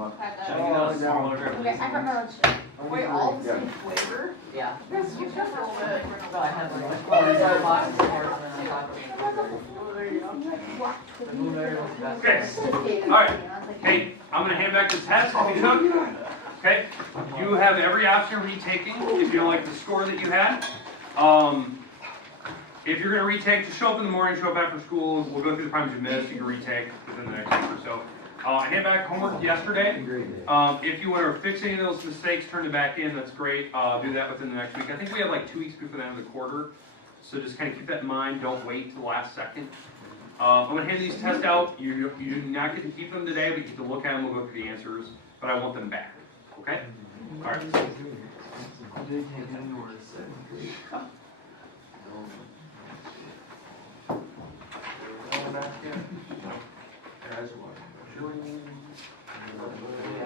Okay, I don't know. Wait, all the same flavor? Yeah. Yes, you just rolled it. So I had like, well, there's our box of course, and then I thought the blueberry was the best. Okay. All right. Hey, I'm going to hand back the test if you took. Okay. You have every option of retaking if you don't like the score that you had. If you're going to retake, just show up in the morning, show up after school. We'll go through the problems you missed. You can retake within the next week or so. I hand back homework yesterday. If you want to fix any of those mistakes, turn it back in. That's great. Do that within the next week. I think we have like 2 weeks before the end of the quarter. So just kind of keep that in mind. Don't wait till the last second. I'm going to hand these tests out. You do not get to keep them today, but you get to look at them. We'll go through the answers. But I want them back. Okay? All right. I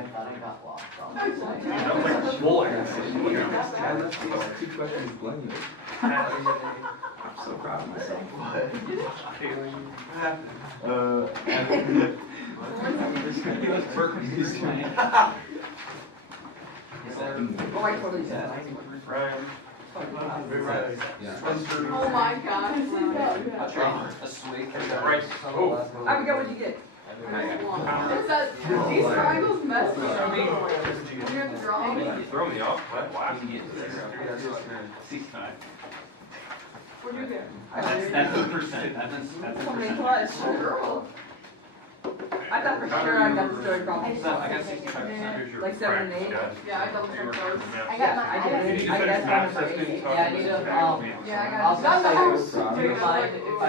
thought I got lost. That was like bull ass. 2 questions blended. I'm so proud of myself. Oh, I totally said. Right. Oh my gosh. Right. Oh. Abigail, what'd you get? It says, these triangles mess with me. You have to draw them. Throw me off. Wow. What'd you get? That's the percent. That's So many plus. Girl. I thought for sure I got the story problem. I got 65%. Like 7 and 8? Yeah. Yeah, I double checked those. I got my. I did. You I said guess math I'm for system, 8. so Yeah, I need to, Yeah, I I'll got say, those. do you mind if I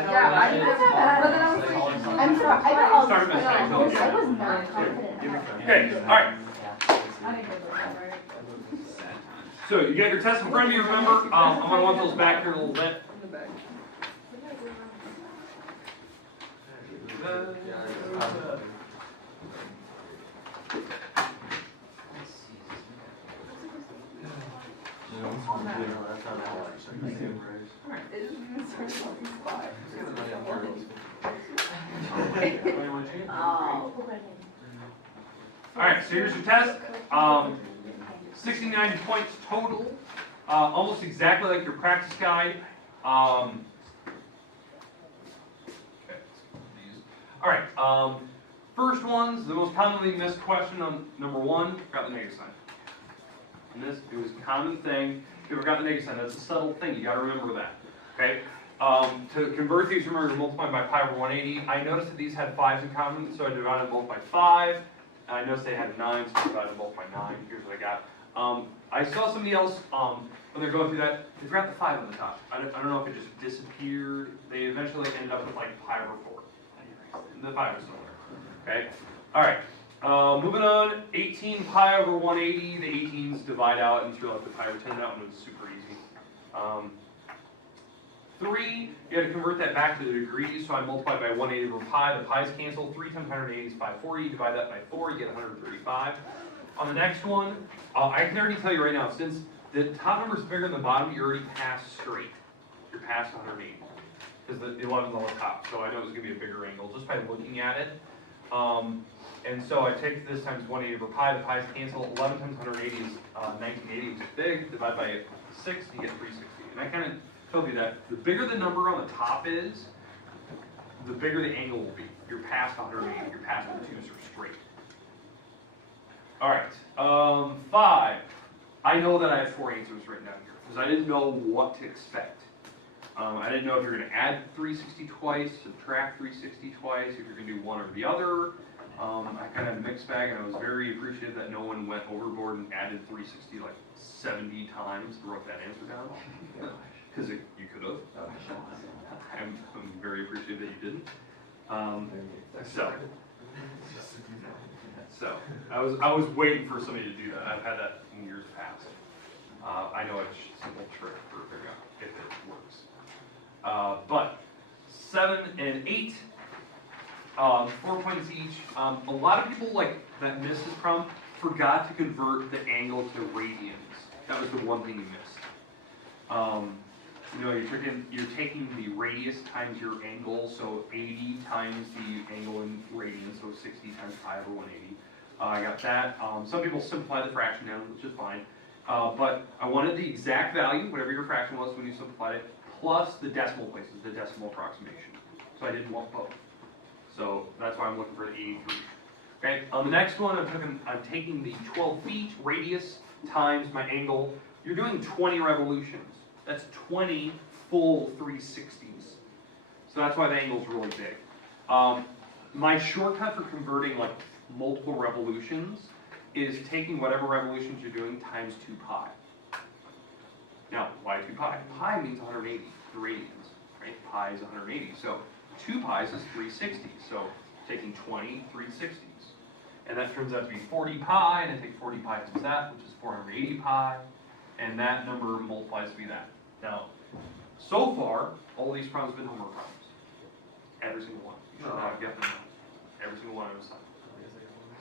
don't? Yeah, I did. But then I was like, I'm sorry. I got all. Start with I this. was not confident. Okay. All right. I didn't get those right. So you got your test in front of you. Remember, I'm gonna want those back here in a little bit. In the back. It isn't even starting on these 5. Oh. All right. So here's your test. 69 points total. Almost exactly like your practice guide. All right. First ones, the most commonly missed question on number 1, got the negative sign. And this, it was a common thing. If you ever got the negative sign, that's a subtle thing. You got to remember that. Okay. To convert these, remember to multiply by pi over 180. I noticed that these had 5s in common, so I divided both by 5. And I noticed they had 9s, so I divided both by 9. Here's what I got. I saw somebody else, when they're going through that, they forgot the 5 on the top. I don't know if it just disappeared. They eventually ended up with like pi over 4. The 5 is still there. Okay? Alright. Moving on, 18 pi over 180. The 18s divide out and throw out the pi over 10. That one was super easy. 3, you had to convert that back to the degrees, so I multiplied by 180 over pi. The pi's cancel. 3 times 180 is 540. Divide that by 4, you get 135. On the next one, I can already tell you right now, since the top number is bigger than the bottom, you're already past straight. You're past 180. Because the 11's on the top, so I know it's going to be a bigger angle just by looking at it. And so I take this times 180 over pi, the pi's cancel. 11 times 180 is 1980, which is big. Divide by 6, you get 360. And I kind of told you that the bigger the number on the top is, the bigger the angle will be. You're past 180, you're past the 2s are straight. Alright, 5. I know that I have 4 answers written down here, because I didn't know what to expect. I didn't know if you're going to add 360 twice, subtract 360 twice, if you're going to do one or the other. I kind of had a mixed bag, and I was very appreciative that no one went overboard and added 360 like 70 times and wrote that answer down. Because you could have. I'm very appreciative that you didn't. So I was waiting for somebody to do that. I've had that in years past. I know it's a simple trick for figuring out if it works. But 7 and 8, 4 points each. A lot of people that missed this problem forgot to convert the angle to radians. That was the one thing you missed. You're taking the radius times your angle, so 80 times the angle in radians, so 60 times pi over 180. I got that. Some people simplify the fraction down, which is fine. But I wanted the exact value, whatever your fraction was when you simplified it, plus the decimal places, the decimal approximation. So I didn't want both. So that's why I'm looking for the 83. Okay, on the next one, I'm taking the 12 feet radius times my angle. You're doing 20 revolutions. That's 20 full 360s. So that's why the angle's really big. My shortcut for converting like multiple revolutions is taking whatever revolutions you're doing times 2 pi. Now, why 2 pi? Pi means 180 radians, right? Pi is 180. So 2 pi's is 360. So taking 20 360s. And that turns out to be 40 pi, and I take 40 pi times that, which is 480 pi, and that number multiplies to be that. Now, so far, all these problems have been homework problems. Every single one. You should not have gotten them. Every single one of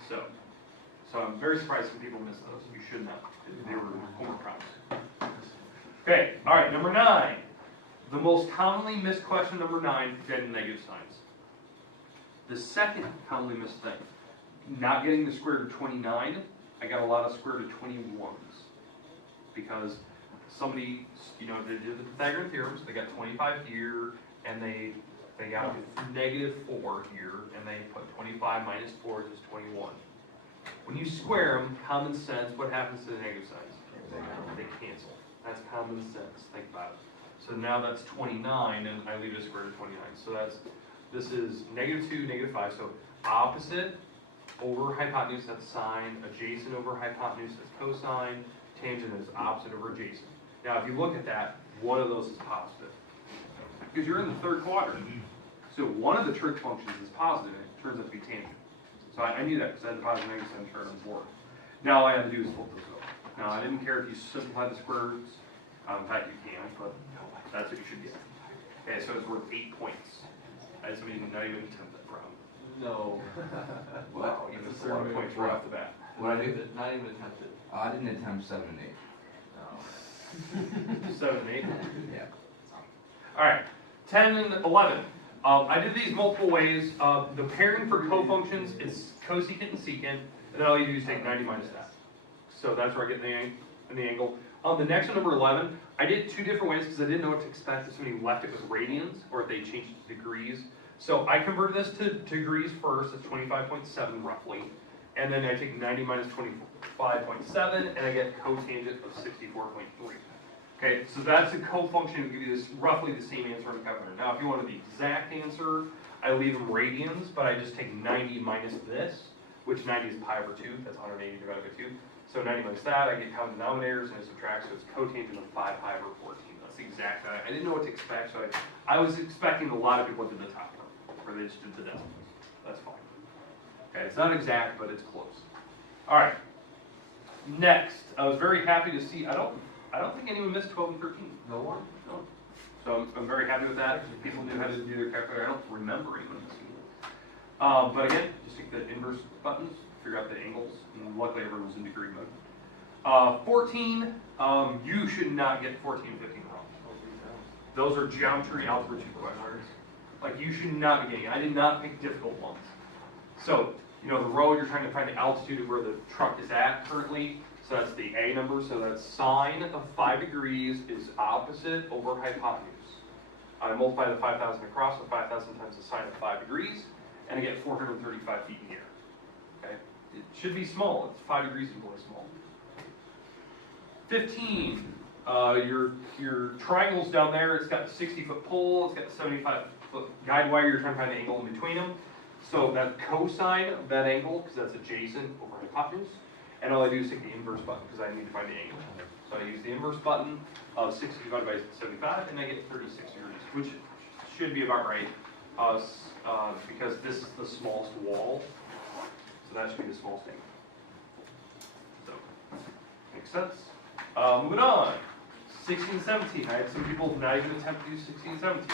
them. So I'm very surprised some people missed those. You shouldn't have. They were homework problems. Okay, all right, number 9. The most commonly missed question, number 9, getting negative signs. The second commonly missed thing, not getting the square root of 29, I got a lot of square root of 21s. Because somebody, they did the Pythagorean theorems, they got 25 here, and they got negative 4 here, and they put 25 minus 4 is 21. When you square them, common sense, what happens to the negative signs? They cancel. That's common sense. Think about it. So now that's 29, and I leave it a square root of 29. So this is negative 2, negative 5. So opposite over hypotenuse, that's sine. Adjacent over hypotenuse, that's cosine. Tangent is opposite over adjacent. Now, if you look at that, one of those is positive. Because you're in the third quadrant. So one of the trig functions is positive, and it turns out to be tangent. So I knew that because I had the positive negative sign chart on the board. Now all I had to do is flip those over. Now I didn't care if you simplify the square roots. In fact, you can, but that's what you should get. Okay, so it's worth 8 points. That's not even attempt that problem. No. Wow, you missed a lot of points right off the bat. What I do? Not even attempted. I didn't attempt 7 and 8. 7 and 8. Yeah. All right, 10 and 11. I did these multiple ways. The pairing for cofunctions is cosecant and secant, and then all you do is take 90 minus that. So that's where I get the angle. The next one, number 11, I did 2 different ways because I didn't know what to expect if somebody left it with radians or if they changed it to degrees. So I converted this to degrees first, it's 25.7 roughly, and then I take 90 minus 25.7, and I get cotangent of 64.3. Okay, so that's a cofunction to give you this roughly the same answer on the calculator. Now, if you wanted the exact answer, I leave them radians, but I just take 90 minus this, which 90 is pi over 2. That's 180 divided by 2. So 90 minus that, I get common denominators, and I subtract, so it's cotangent of 5 pi over 14. That's the exact value. I didn't know what to expect, so I was expecting a lot of people did the top one, where they just did the decimals. That's fine. Okay, it's not exact, but it's close. All right. Next, I was very happy to see, I don't think anyone missed 12 and 13. No one? No. So I'm very happy with that. People knew how to do their calculator. I don't remember anyone missing it. But again, just take the inverse buttons, figure out the angles, and luckily everyone was in degree mode. 14, you should not get 14 and 15 wrong. Those are geometry algebra 2 questions. Like, you should not be getting it. I did not pick difficult ones. So, the road, you're trying to find the altitude of where the truck is at currently. So that's the A number. So that's sine of 5 degrees is opposite over hypotenuse. I multiply the 5,000 across, so 5,000 times the sine of 5 degrees, and I get 435 feet in the air. Okay? It should be small. It's 5 degrees is really small. 15. Your triangle's down there. It's got a 60-foot pole. It's got a 75-foot guide wire. You're trying to find the angle in between them. So that's cosine of that angle, because that's adjacent over hypotenuse. And all I do is take the inverse button, because I need to find the angle. So I use the inverse button of 60 divided by 75, and I get 36 degrees, which should be about right, because this is the smallest wall. So that should be the smallest angle. So, makes sense. Moving on. 16 and 17. I had some people not even attempt to do 16 and 17.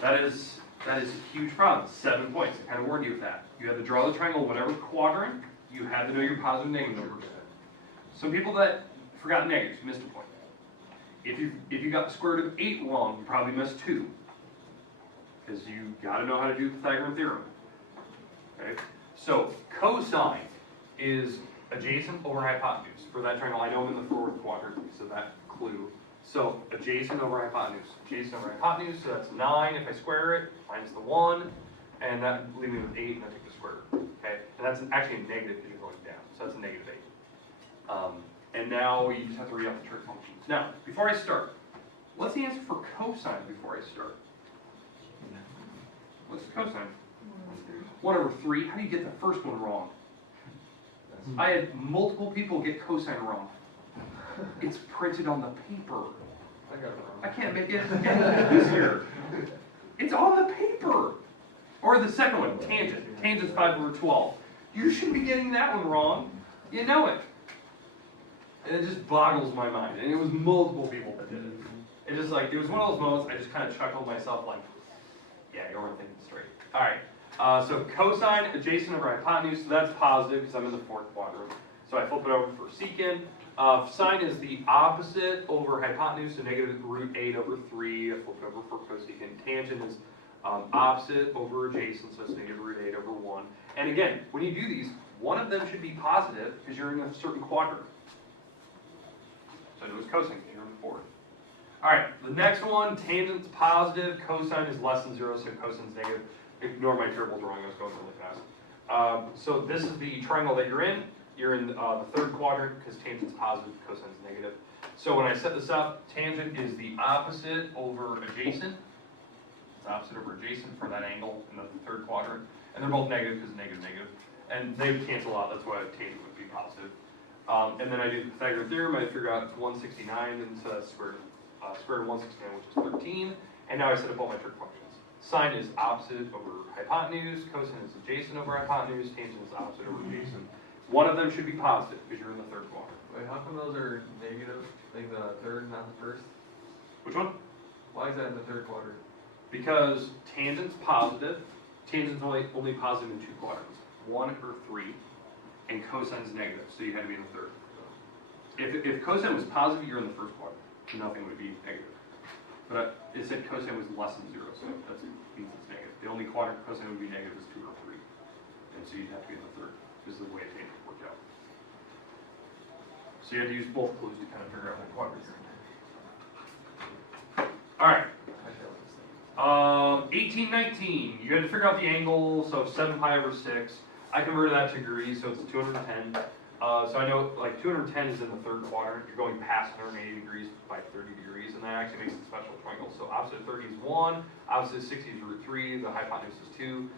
That is a huge problem. 7 points. I kind of warned you of that. You had to draw the triangle whatever quadrant. You had to know your positive and negative numbers. Some people that forgot negatives missed a point. If you got the square root of 8 wrong, you probably missed 2. Because you got to know how to do the Pythagorean theorem. Okay? So Cosine is adjacent over hypotenuse. For that triangle, I know I'm in the fourth quadrant, so that clue. So adjacent over hypotenuse. Adjacent over hypotenuse, so that's 9 if I square it, minus the 1, and that leaves me with 8, and I take the square root. Okay? And that's actually a negative because you're going down, so that's a negative 8. And now you just have to read out the trig functions. Now, before I start, what's the answer for cosine before I start? What's cosine? 1 over 3. How do you get the first one wrong? I had multiple people get cosine wrong. It's printed on the paper. I got it wrong. I can't make it any easier. It's on the paper. Or the second one, tangent. Tangent's 5 over 12. You shouldn't be getting that one wrong. You know it. And it just boggles my mind. And it was multiple people that did it. It just like, it was one of those moments I just kind of chuckled myself like, yeah, you weren't thinking straight. All right. So cosine adjacent over hypotenuse, so that's positive because I'm in the fourth quadrant. So I flip it over for secant. Sine is the opposite over hypotenuse, so negative root 8 over 3. I flip it over for cosecant. Tangent is opposite over adjacent, so it's negative root 8 over 1. And again, when you do these, one of them should be positive because you're in a certain quadrant. So it was cosine because you're in the fourth. All right, the next one, tangent's positive, cosine is less than 0, so cosine's negative. Ignore my terrible drawing, I was going really fast. So this is the triangle that you're in. You're in the third quadrant because tangent's positive, cosine's negative. So when I set this up, tangent is the opposite over adjacent. It's opposite over adjacent for that angle in the third quadrant. And they're both negative because negative, negative. And they cancel out, that's why tangent would be positive. And then I do the Pythagorean theorem, I figure out 169, and so that's square root of 169, which is 13. And now I set up all my trig functions. Sine is opposite over hypotenuse, cosine is adjacent over hypotenuse, tangent is opposite over adjacent. One of them should be positive because you're in the third quadrant. Wait, how come those are negative? Like the third, not the first? Which one? Why is that in the third quadrant? Because tangent's positive, tangent's only positive in 2 quadrants, 1 or 3, and cosine's negative, so you had to be in the third. If cosine was positive, you're in the first quadrant. Nothing would be negative. But it said cosine was less than 0, so that means it's negative. The only quadrant cosine would be negative is 2 or 3. And so you'd have to be in the third. This is the way tangent worked out. So you had to use both clues to kind of figure out what quadrant you're in. All right. 1819. You had to figure out the angle, so 7 pi over 6. I converted that to degrees, so it's 210. So I know like 210 is in the third quadrant. You're going past 180 degrees by 30 degrees, and that actually makes it a special triangle. So opposite of 30 is 1, opposite of 60 is root 3, the hypotenuse is 2.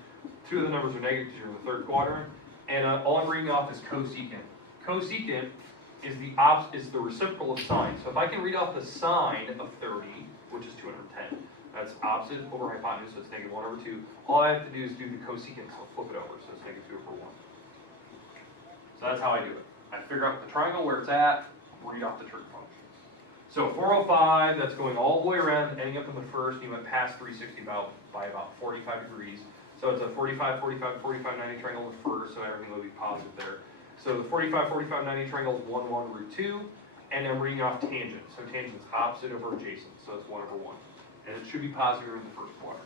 2 of the numbers are negative because you're in the third quadrant. And all I'm reading off is cosecant. Cosecant is the reciprocal of sine. So if I can read off the sine of 30, which is 210, that's opposite over hypotenuse, so it's negative 1 over 2. All I have to do is do the cosecant, so I'll flip it over, so it's negative 2 over 1. So that's how I do it. I figure out the triangle where it's at, read off the trig functions. So 405, that's going all the way around, ending up in the first, and you went past 360 by about 45 degrees. So it's a 45, 45, 45, 90 triangle in the first, so everything will be positive there. So the 45, 45, 90 triangle is 1, 1, root 2, and I'm reading off tangent. So tangent's opposite over adjacent, so it's 1 over 1. And it should be positive in the first quadrant.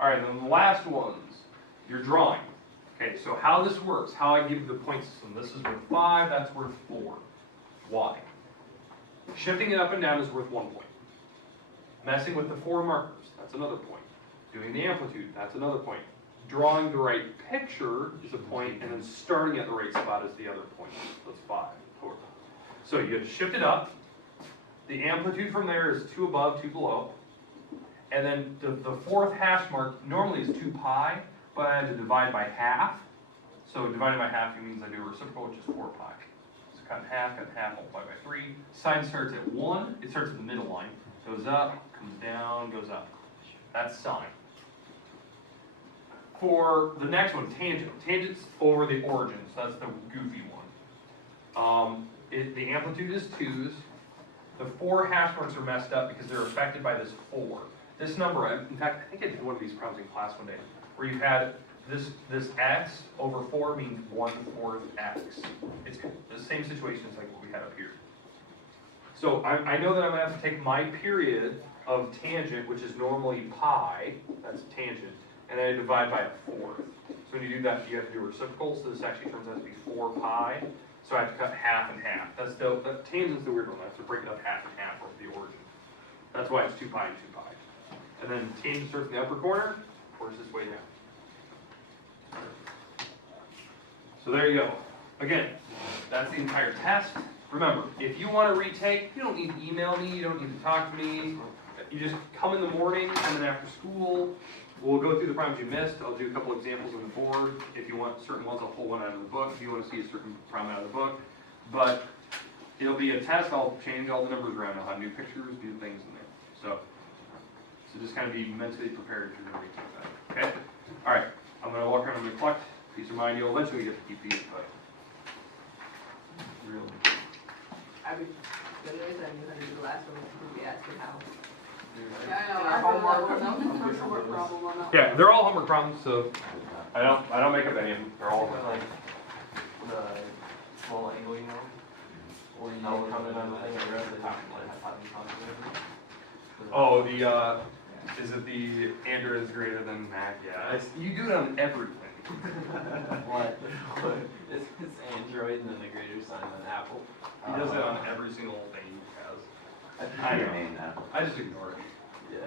All right, then the last ones, your drawing. Okay, so how this works, how I give the point system. This is worth 5, that's worth 4. Why? Shifting it up and down is worth 1 point. Messing with the 4 markers, that's another point. Doing the amplitude, that's another point. Drawing the right picture is a point, and then starting at the right spot is the other point. That's 5 total. So you have to shift it up. The amplitude from there is 2 above, 2 below. And then the fourth hash mark normally is 2 pi, but I had to divide by half. So divided by half means I do a reciprocal, which is 4 pi. So cut in half, multiply by 3. Sine starts at 1, it starts at the middle line. Goes up, comes down, goes up. That's sine. For the next one, tangent. Tangent's over the origin, so that's the goofy one. The amplitude is 2's. The 4 hash marks are messed up because they're affected by this 4. This number, in fact, I think I did one of these problems in class one day, where you had this x over 4 means 1/4 x. It's the same situation as like what we had up here. So I know that I'm going to have to take my period of tangent, which is normally pi, that's tangent, and I divide by 1/4. you do that, you have to do reciprocal, so this actually turns out to be 4 pi. So I have to cut half and half. That tangent's the weird one. I have to break it up half and half over the origin. That's why it's 2 pi and 2 pi. And then tangent starts in the upper corner, works its way down. So there you go. Again, that's the entire test. Remember, if you want to retake, you don't need to email me, you don't need to talk to me. You just come in the morning and then after school, we'll go through the problems you missed. I'll do a couple examples on the board. If you want certain ones, I'll pull one out of the book. If you want to see a certain problem out of the book. But it'll be a test. I'll change all the numbers around. I'll have new pictures, new things in there. So just kind of be mentally prepared if you're going to retake that. Okay? All right. I'm going to walk around and reflect. Peace of mind, you'll eventually get to keep these, but really. I would, the other day, I'm gonna do the last one, because we asked you how. Yeah, I know, I heard that one, that was a homework problem on that. Yeah, they're all homework problems, so I don't make up any of them. They're all Like, the small angle, you know? Or you know, coming on the thing, and you're at the top, like, hypotenuse. Oh, is it the Android is greater than Mac? Yeah, you do it on everything. What? It's Android and then the greater sign on Apple. He does it on every single thing he has. I know. I just ignore it. Yeah.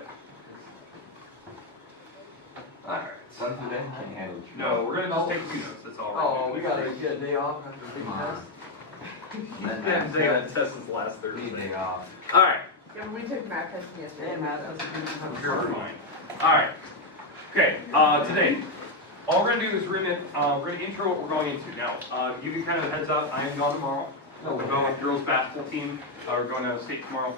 Alright. Son today can handle. No, we're gonna just take a few notes, that's all. Oh, we gotta get a day off after the big test. Then That test is last need Thursday. day off. Alright. Yeah, we took math testing yesterday. Yeah, math testing. I'm sure we're fine. Alright. Okay, today, all we're gonna do is we're gonna intro what we're going into. Now, give you kind of a heads up, I am gone tomorrow. We're going with girls basketball team. We're going to state tomorrow.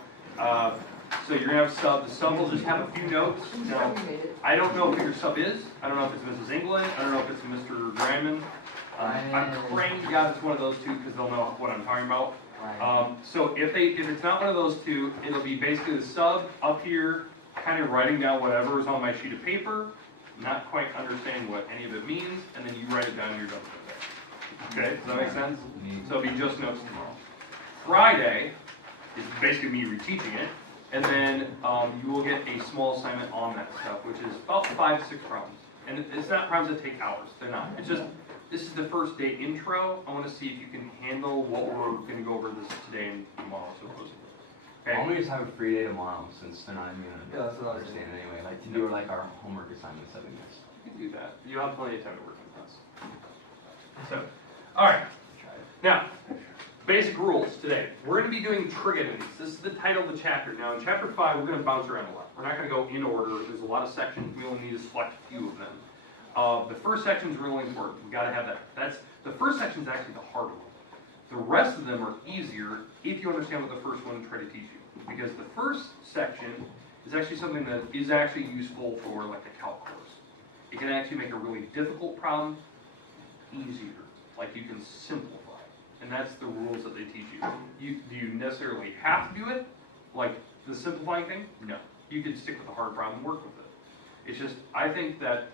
So you're gonna have a sub. The sub will just have a few notes. Now, I don't know who your sub is. I don't know if it's Mrs. England. I don't know if it's Mr. Grandman. I'm praying to God it's one of those two because they'll know what I'm talking about. So if it's not one of those two, it'll be basically the sub up here, kind of writing down whatever is on my sheet of paper, not quite understanding what any of it means, and then you write it down and you're done with it. Okay, does that make sense? So it'll be just notes tomorrow. Friday is basically me reteaching it, and then you will get a small assignment on that stuff, which is about 5 to 6 problems. And it's not problems that take hours, they're not. It's just, this is the first day intro. I want to see if you can handle what we're going to go over this today and tomorrow, supposedly. Why don't Okay? we just have a free day tomorrow since they're not even Yeah, that's what I was understand anyway, like to do like our homework assignments that we missed. You can do that. You'll have plenty of time to work with us. So, alright. Now, basic rules today. We're going to be doing trigonometries. This is the title of the chapter. Now, in chapter 5, we're going to bounce around a lot. We're not going to go in order. There's a lot of sections. We only need to select a few of them. The first section is really important. We've got to have that. The first section is actually the harder one. The rest of them are easier if you understand what the first one try to teach you. Because the first section is actually something that is actually useful for like a calc course. It can actually make a really difficult problem easier. Like you can simplify it. And that's the rules that they teach you. Do you necessarily have to do it? Like the simplifying thing? No. You can stick with the hard problem and work with it. It's just, I think that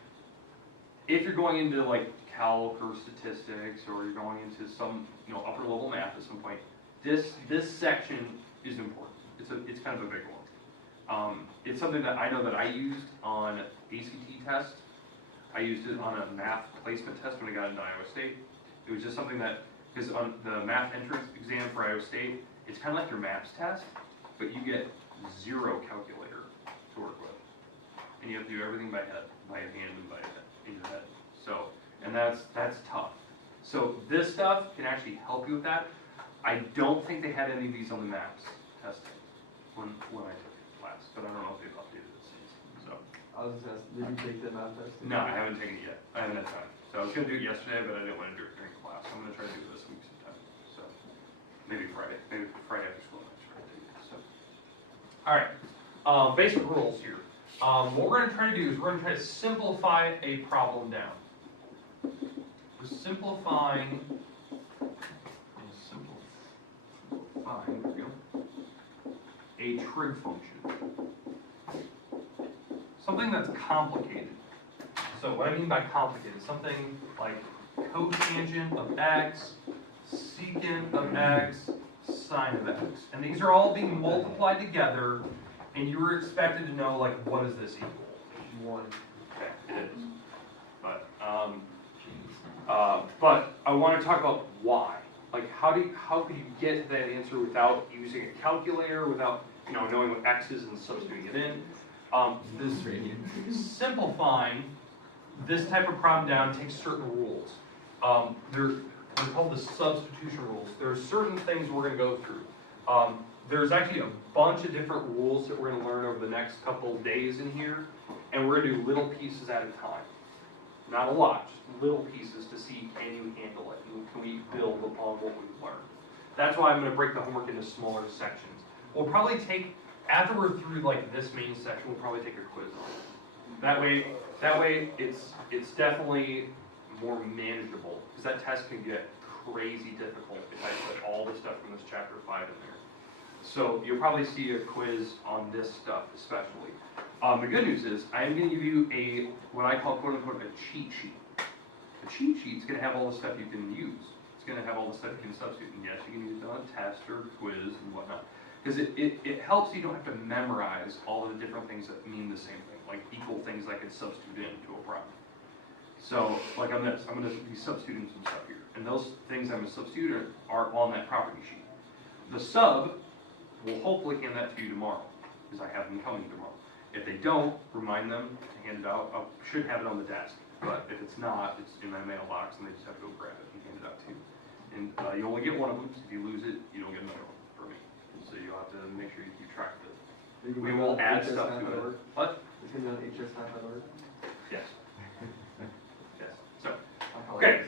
if you're going into like calc or statistics or you're going into some upper level math at some point, this section is important. It's kind of a big one. It's something that I know that I used on ACT test. I used it on a math placement test when I got into Iowa State. It was just something that, because on the math entrance exam for Iowa State, it's kind of like your maps test, but you get 0 calculator to work with. And you have to do everything by hand and by head, in your head. So, and that's tough. So this stuff can actually help you with that. I don't think they had any of these on the maps testing when I took class, but I don't know if they've updated it since. So. I was just asking, did you take the math test? No, I haven't taken it yet. I haven't had time. So I was going to do it yesterday, but I didn't want to do it during class. So I'm going to try to do it this week sometime. So maybe Friday. Maybe Friday after school. I'll try to do it. So. All right. Basic rules here. What we're going to try to do is we're going to try to simplify a problem down. We're simplifying. There we go. A trig function. Something that's complicated. So what I mean by complicated, something like cotangent of x, secant of x, sine of x. And these are all being multiplied together, and you were expected to know, like, what does this equal? 1. Okay, it is. But, want to talk about why. Like, how could you get to that answer without using a calculator, without, knowing what x is and substituting it in? Simplifying this type of problem down takes certain rules. They're called the substitution rules. There are certain things we're going to go through. There's actually a bunch of different rules that we're going to learn over the next couple of days in here, and we're going to do little pieces at a time. Not a lot, just little pieces to see, can you handle it? And can we build upon what we've learned? That's why I'm going to break the homework into smaller sections. We'll probably take, after we're through like this main section, we'll probably take a quiz on it. That way it's definitely more manageable, because that test can get crazy difficult if I put all the stuff from this chapter 5 in there. So you'll probably see a quiz on this stuff especially. The good news is I am going to give you what I call quote unquote a cheat sheet. A cheat sheet is going to have all the stuff you can use. It's going to have all the stuff you can substitute. And yes, you can use it on a test or quiz and whatnot. Because it helps you don't have to memorize all of the different things that mean the same thing, like equal things I could substitute into a problem. So, like on this, I'm going to be substituting some stuff here. And those things I'm going to substitute are on that property sheet. The sub will hopefully hand that to you tomorrow, because I have them coming tomorrow. If they don't, remind them to hand it out. I should have it on the desk, but if it's not, it's in my mailbox, and they just have to go grab it and hand it out to you. And you only get one of them, so if you lose it, you don't get another one from me. So you'll have to make sure you keep track of it. We will add stuff to it. What? It's going to be on hs.org? Yes. Yes. So, okay.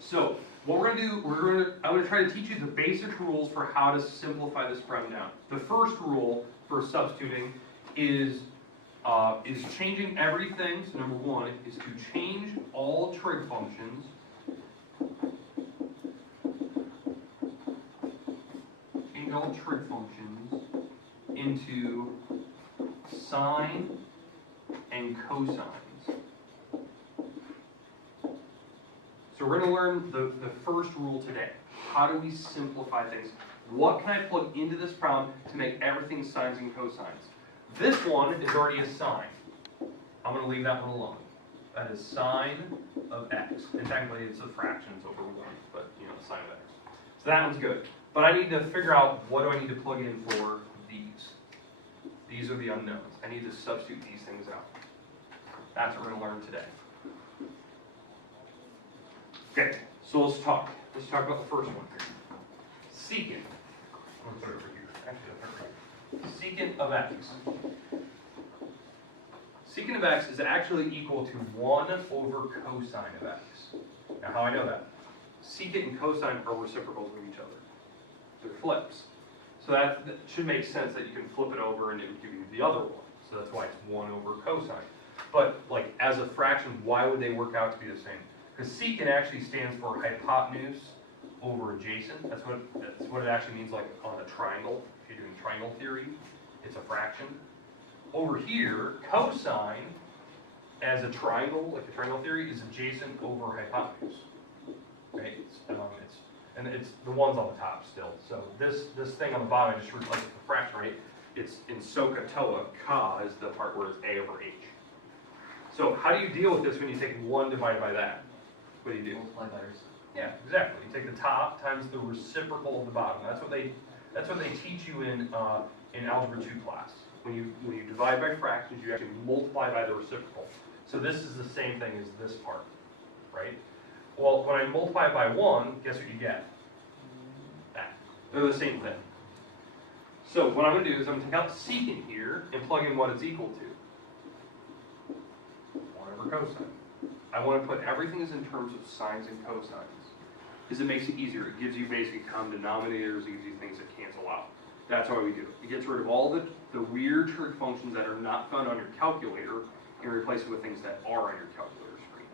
So what we're going to do, I'm going to try to teach you the basic rules for how to simplify this problem down. The first rule for substituting is changing everything. So number one is to change all trig functions into sine and cosines. So we're going to learn the first rule today. How do we simplify things? What can I plug into this problem to make everything sines and cosines? This one is already a sine. I'm going to leave that one alone. That is sine of x. And technically it's a fraction, it's over 1, but sine of x. So that one's good. But I need to figure out what do I need to plug in for these. These are the unknowns. I need to substitute these things out. That's what we're going to learn today. Okay, so let's talk. Let's talk about the first one here. Secant. I'm going to put it over here. Actually, I'll put it right here. Secant of x. Secant of x is actually equal to 1 over cosine of x. Now, how I know that? Secant and cosine are reciprocals of each other. They're flips. So that should make sense that you can flip it over and it would give you the other one. So that's why it's 1 over cosine. But like as a fraction, why would they work out to be the same? Because secant actually stands for hypotenuse over adjacent. That's what it actually means, like on a triangle. If you're doing triangle theory, it's a fraction. Over here, cosine as a triangle, like the triangle theory, is adjacent over hypotenuse. Right? And it's the ones on the top still. So this thing on the bottom, I just replaced the fraction, right? It's in SOHCAHTOA, ka is the part where it's a over h. So how do you deal with this when you take 1 divided by that? What do you do? Multiply by yourself. Yeah, exactly. You take the top times the reciprocal of the bottom. That's what they teach you in Algebra 2 class. When you divide by fractions, you actually multiply by the reciprocal. So this is the same thing as this part, right? Well, when I multiply by 1, guess what you get? That. They're the same thing. So what I'm going to do is I'm going to take out secant here and plug in what it's equal to. 1 over cosine. I want to put everything in terms of sines and cosines, because it makes it easier. It gives you basically common denominators. It gives you things that cancel out. That's why we do it. It gets rid of all the weird trig functions that are not found on your calculator and replace it with things that are on your calculator screen.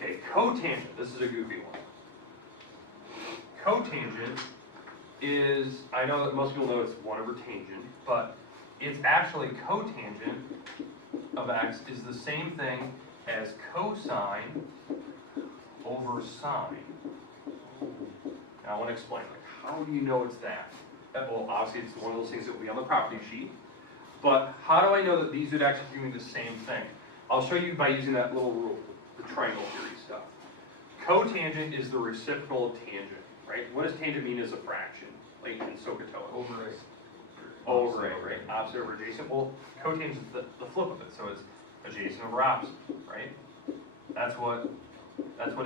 Okay, cotangent. This is a goofy one. Cotangent is, I know that most people know it's 1 over tangent, but it's actually cotangent of x is the same thing as cosine over sine. Now I want to explain, like, how do you know it's that? Well, obviously it's one of those things that will be on the property sheet, but how do I know that these would actually give me the same thing? I'll show you by using that little rule. the triangle theory stuff. Cotangent is the reciprocal of tangent, right? What does tangent mean as a fraction, like in SOHCAHTOA? Over Over A, right? Opposite over adjacent. Well, cotangent is the flip of it, so it's adjacent over opposite, right? That's what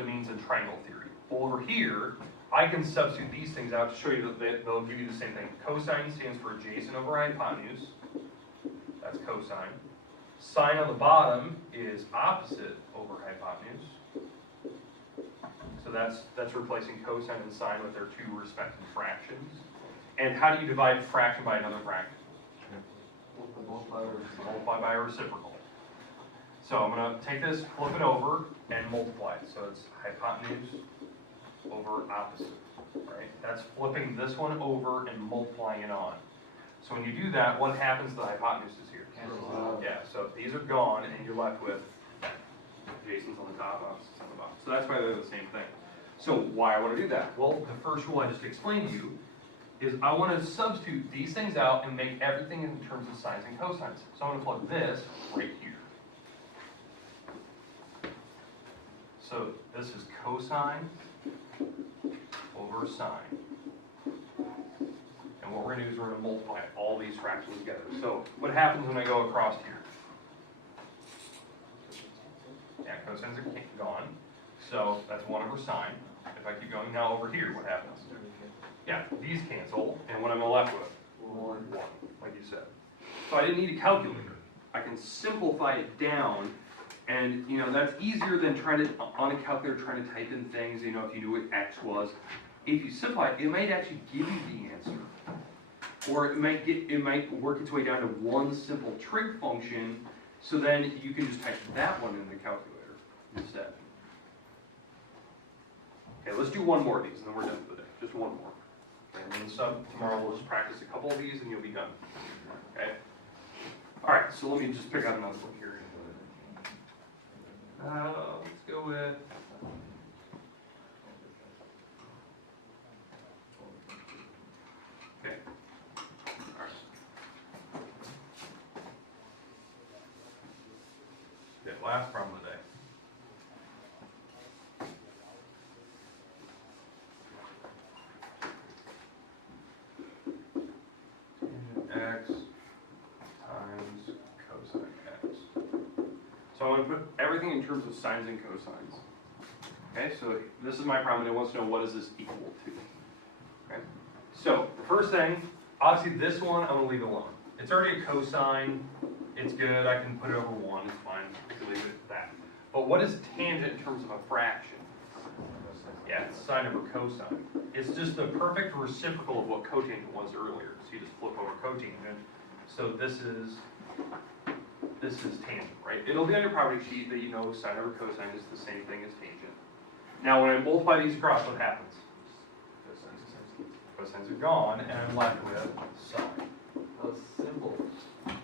it means in triangle theory. Well, over here, I can substitute these things out to show you that they'll give you the same thing. Cosine stands for adjacent over hypotenuse. That's cosine. Sine on the bottom is opposite over hypotenuse. So that's replacing cosine and sine with their two respective fractions. And how do you divide a fraction by another fraction? Multiply by a reciprocal. So I'm going to take this, flip it over, and multiply it. So it's hypotenuse over opposite, right? That's flipping this one over and multiplying it on. So when you do that, what happens to the hypotenuse is here? Yeah, so these are gone, and you're left with adjacents on the top, opposites on the bottom. So that's why they're the same thing. So why I want to do that? Well, the first rule I just explained to you is I want to substitute these things out and make everything in terms of sines and cosines. So I'm going to plug this right here. So this is cosine over sine. And what we're going to do is we're going to multiply all these fractions together. So what happens when I go across here? Yeah, cosines are gone. So that's 1 over sine. If I keep going now over here, what happens? Yeah, these cancel, and what am I left with? 1, like you said. So I didn't need a calculator. I can simplify it down, and that's easier than trying to, on a calculator, trying to type in things, if you knew what x was. If you simplify it, it might actually give you the answer. Or it might work its way down to one simple trig function, so then you can just type that one in the calculator instead. Okay, let's do one more of these, and then we're done for the day. Just one more. And then tomorrow we'll just practice a couple of these, and you'll be done. Okay? All right, so let me just pick out another one here. Let's go with... Okay. All right. Okay, last problem of the day. X times cosine x. So I'm going to put everything in terms of sines and cosines. Okay, so this is my problem, and it wants to know what is this equal to. Okay, so the first thing, obviously this one I'm going to leave it alone. It's already a cosine. It's good. I can put it over 1. It's fine. I can leave it at that. But what is tangent in terms of a fraction? Yeah, it's sine over cosine. It's just the perfect reciprocal of what cotangent was earlier. So you just flip over cotangent. So this is tangent, right? It'll be on your property sheet that sine over cosine is the same thing as tangent. Now when I multiply these across, what happens? Cosines are gone, and I'm left with sine. That's simple.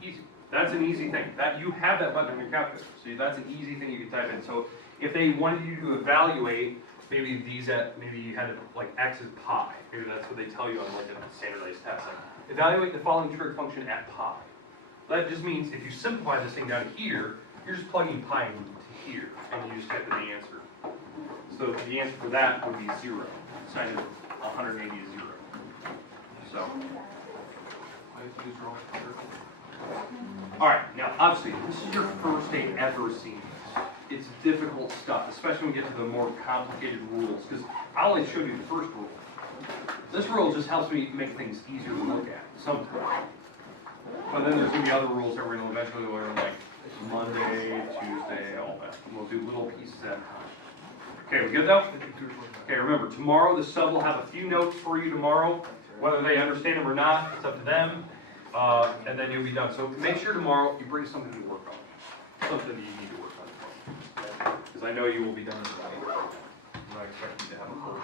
Easy. That's an easy thing. That you have that button on your calculator. So that's an easy thing you can type in. So if they wanted you to evaluate maybe you had like x is pi. Maybe that's what they tell you on like a standardized test. Like, evaluate the following trig function at pi. That just means if you simplify this thing down to here, you're just plugging pi into here, and you just type in the answer. So the answer for that would be 0. Sine of 180 is 0. So. All right, now obviously this is your first day ever seeing this. It's difficult stuff, especially when we get to the more complicated rules, because I only showed you the first rule. This rule just helps me make things easier to look at sometimes. But then there's going to be other rules that we're going to eventually learn, like Monday, Tuesday, all that. And we'll do little pieces at a time. Okay, we good though? Okay, remember, tomorrow the sub will have a few notes for you tomorrow. Whether they understand them or not, it's up to them. And then you'll be done. So make sure tomorrow you bring something to work on. Something you need to work on. Because I know you will be done today. I'm not expecting you to have a full day.